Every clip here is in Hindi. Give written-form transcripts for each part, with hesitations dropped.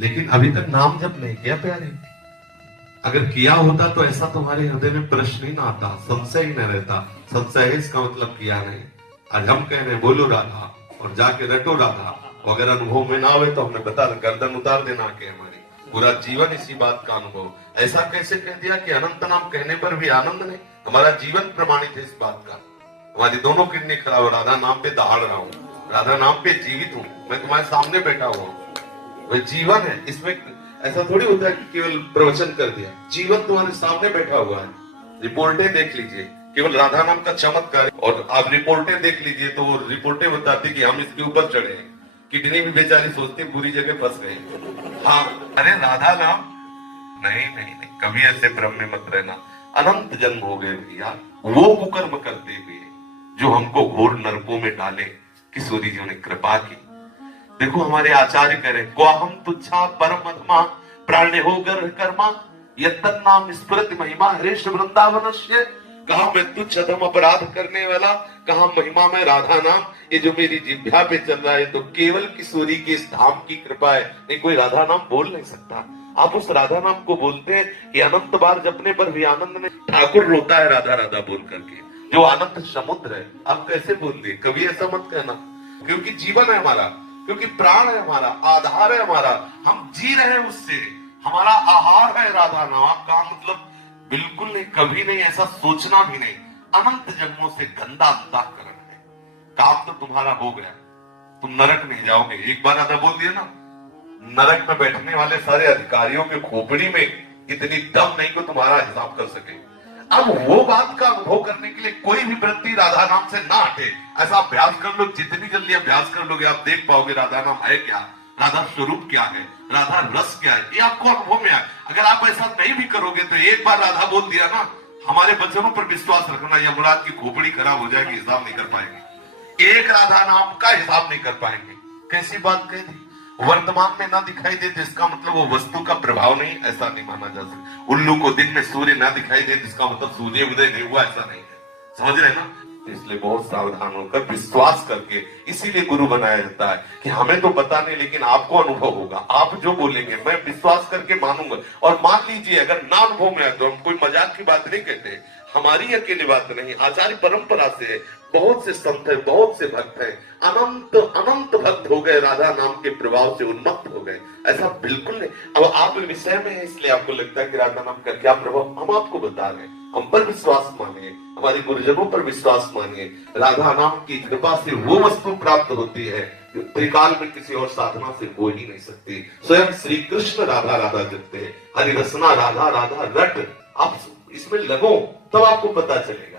लेकिन अभी तक नाम जप नहीं किया प्यारे। अगर किया होता तो ऐसा तुम्हारे हृदय में प्रश्न ही ना आता, संशय ही न रहता। संशय है इसका मतलब किया नहीं। आज हम कह रहे हैं बोलो राधा और जाके रटो राधा, अगर अनुभव में ना आवे तो हमने बता गर्दन उतार देना के हमारी पूरा जीवन इसी बात का अनुभव। ऐसा कैसे कह दिया कि अनंत नाम कहने पर भी आनंद नहीं? हमारा जीवन प्रमाणित है इस बात का। हमारी दोनों किडनी खराब, राधा नाम पे दहाड़ रहा हूँ, राधा नाम पे जीवित हूँ, मैं तुम्हारे सामने बैठा हुआ हूँ। वह जीवन है, इसमें ऐसा थोड़ी होता है कि केवल प्रवचन कर दिया। जीवन तुम्हारे सामने बैठा हुआ है। रिपोर्टें देख लीजिए, केवल राधा नाम का चमत्कार। और आप रिपोर्टें देख लीजिए तो वो रिपोर्टें बताती कि हम इसके ऊपर चढ़े हैं। किडनी भी बेचारी सोचती बुरी जगह फंस गए। हाँ, अरे राधा नाम नहीं नहीं नहीं, कभी ऐसे भ्रम में मत रहना। अनंत जन्म हो गए भैया वो कुकर्म करते हुए जो हमको घोर नरकों में डाले, किशोरी जी ने कृपा की। देखो हमारे आचार्य कह रहे को हम तुच्छा परम अधमा प्राण्य हो गर्भ कर्मा यत्तत् नाम स्मृति महिमा हरेश वृंदावनस्य। कहा मैं तुच्छ अधम अपराध करने वाला, कहा महिमा में राधा नाम। ये जो मेरी जिह्वा पे चल रहा है तो केवल किशोरी के इस धाम की कृपा है, नहीं कोई राधा नाम बोल नहीं सकता। आप उस राधा नाम को बोलते हैं कि अनंत बार जपने पर भी आनंद में ठाकुर रोता है राधा राधा बोल करके, जो अनंत समुद्र है। आप कैसे बोल दिए? कभी ऐसा मत कहना, क्योंकि जीवन है हमारा, क्योंकि प्राण है हमारा, आधार है हमारा, हम जी रहे हैं उससे। हमारा आहार है राधा नाम का, मतलब बिल्कुल नहीं, कभी नहीं, ऐसा सोचना भी नहीं। अनंत जन्मों से गंदा अंतःकरण है। काम तो तुम्हारा हो गया, तुम नरक नहीं जाओगे। एक बार राधा बोल दिया ना, नरक में बैठने वाले सारे अधिकारियों के खोपड़ी में इतनी दम नहीं को तुम्हारा हिसाब कर सके। अब वो बात का अनुभव करने के लिए कोई भी वृत्ति राधा नाम से ना हटे। ऐसा अभ्यास कर लो, जितनी जल्दी अभ्यास कर लोगे आप देख पाओगे राधा नाम है क्या, राधा स्वरूप क्या है, राधा रस क्या है, ये आपको अनुभव में आए। अगर आप ऐसा नहीं भी करोगे तो एक बार राधा बोल दिया ना, हमारे वचनों पर विश्वास रखना, यमराज की खोपड़ी खराब हो जाएगी, हिसाब नहीं कर पाएंगे। एक राधा नाम का हिसाब नहीं कर पाएंगे। कैसी बात कह दी? वर्तमान में ना दिखाई देते इसका मतलब वो वस्तु का प्रभाव नहीं, ऐसा नहीं माना जा सकता। उल्लू को दिन में सूर्य ना दिखाई दे इसका मतलब सूर्य उदय नहीं हुआ, ऐसा नहीं है। समझ रहे ना? इसलिए बहुत सावधान होकर विश्वास करके, इसीलिए गुरु बनाया जाता है कि हमें तो पता नहीं लेकिन आपको अनुभव होगा। आप जो बोलेंगे मैं विश्वास करके मानूंगा। और मान लीजिए अगर ना अनुभव में आए तो हम कोई मजाक की बात नहीं कहते, हमारी अकेली बात नहीं, आचार्य परंपरा से है। बहुत से संत है, बहुत से भक्त हैं, अनंत अनंत भक्त हो गए, राधा नाम के प्रभाव से उन्मत्त हो गए। ऐसा बिल्कुल नहीं। अब आप विषय में है इसलिए आपको लगता है कि राधा नाम का क्या प्रभाव, हम आपको बता रहे हैं। हम पर विश्वास मानिए, हमारे गुरुजनों पर विश्वास मानिए। राधा नाम की कृपा से वो वस्तु प्राप्त होती है जो त्रिकाल में किसी और साधना से हो ही नहीं सकती। स्वयं श्री कृष्ण राधा राधा जपते हैं, हरि रसना राधा राधा रट। आप इसमें लगो तब आपको पता चलेगा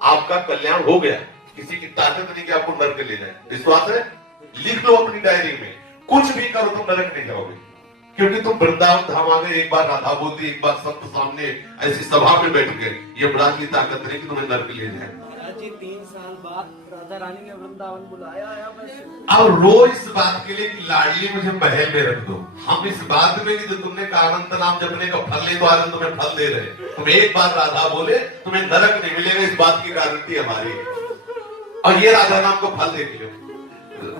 आपका कल्याण हो गया। किसी की ताकत नहीं कि आपको नरक ले जाए। विश्वास है? लिख लो अपनी डायरी में, कुछ भी करो तुम नरक नहीं जाओगे, क्योंकि तुम वृंदावन धाम आ गए। एक बार राधा बोल दी, एक बार संत सामने ऐसी सभा में बैठ गए, ये बड़ा की ताकत नहीं कि तुम्हें नरक ले जाए। 3 साल बाद राधा रानी ने वृंदावन बुलाया आया बस। अब रो इस बात के लिए कि लाडली मुझे महल में रख दो। हम इस बात में नहीं, जो तुमने कहा अनंत नाम जपने का फल नहीं, तो आज तुम्हें फल दे रहे। तुम एक बार राधा बोले तुम्हें नरक नहीं मिलेगा, इस बात की गारंटी हमारी है। और ये राधा नाम को फल देख लो।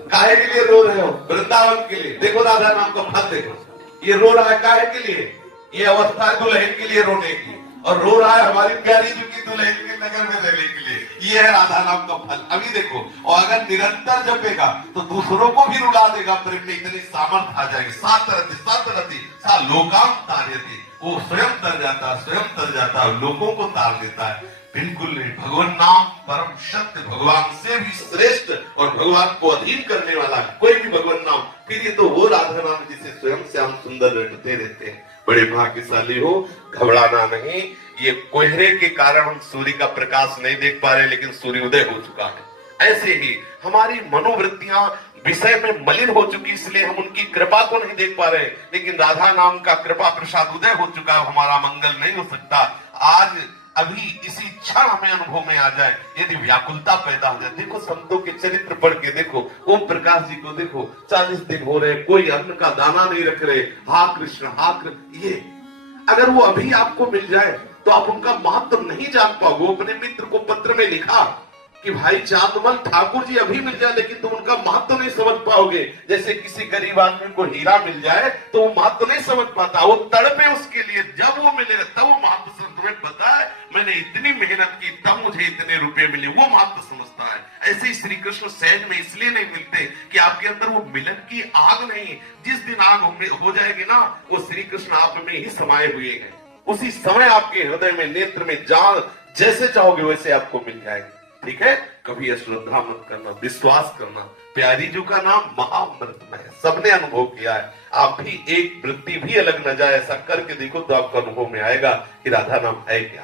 काहे के लिए रो रहे हो? वृंदावन के लिए। देखो राधा नाम को फल देखो। ये रो रहा है काहे के लिए? ये अवस्था है दुल्हन के लिए रोने की, और रो रहा है हमारी प्यारी जी की दुल्हन के नगर में रहने के लिए। ये है राधा नाम का फल। अभी देखो, और अगर निरंतर जपेगा तो दूसरों को भी रुला देगा। प्रेम में इतनी सामर्थ आ जाएगी। सात रति सा लोकाम तार्यति, वो स्वयं तर जाता, स्वयं तर जाता, लोगों को तार देता है। बिल्कुल नहीं। भगवान नाम परम सत्य, भगवान से भी श्रेष्ठ और भगवान को अधीन करने वाला कोई भी भगवान नाम। फिर ये तो वो राधा नाम जिसे स्वयं से हम सुंदर रटते रहते हैं। बड़े भाग्यशाली हो, घबराना नहीं। ये कोहरे के कारण हम सूर्य का प्रकाश नहीं देख पा रहे, लेकिन सूर्योदय हो चुका है। ऐसे ही हमारी मनोवृत्तियां विषय में मलिन हो चुकी, इसलिए हम उनकी कृपा को नहीं देख पा रहे, लेकिन राधा नाम का कृपा प्रसाद उदय हो चुका है। हमारा मंगल नहीं हो सकता। आज अभी इसी क्षण हमें अनुभव में आ जाए, यदि व्याकुलता पैदा हो जाए। देखो संतों के चरित्र पढ़ के देखो, ओम प्रकाश जी को देखो, 40 दिन हो रहे, कोई अन्न का दाना नहीं रख रहे। हा कृष्ण हा कृष्ण। ये अगर वो अभी आपको मिल जाए तो आप उनका महत्व नहीं जान पाओगे। वो अपने मित्र को पत्र में लिखा, कि भाई चांदमल ठाकुर जी अभी मिल जाए लेकिन तुम उनका महत्व नहीं समझ पाओगे। जैसे किसी गरीब आदमी को हीरा मिल जाए तो वो महत्व नहीं समझ पाता, वो तड़पे उसके लिए, जब वो मिलेगा तब वो महत्व तुम्हें पता है मैंने इतनी मेहनत की तब मुझे इतने रुपए मिले, वो महत्व समझता है। ऐसे ही श्री कृष्ण सहज में इसलिए नहीं मिलते कि आपके अंदर वो मिलन की आग नहीं, जिस दिन आग हो जाएगी ना वो श्री कृष्ण आप में ही समाये हुए हैं, उसी समय आपके हृदय में नेत्र में जान जैसे चाहोगे वैसे आपको मिल जाएगी। ठीक है, कभी अश्रद्धा मत करना, विश्वास करना। प्यारी जी का नाम महाअमृतमय है, सबने अनुभव किया है। आप भी एक वृत्ति भी अलग न जाए, ऐसा करके देखो तो आपको अनुभव में आएगा कि राधा नाम है क्या।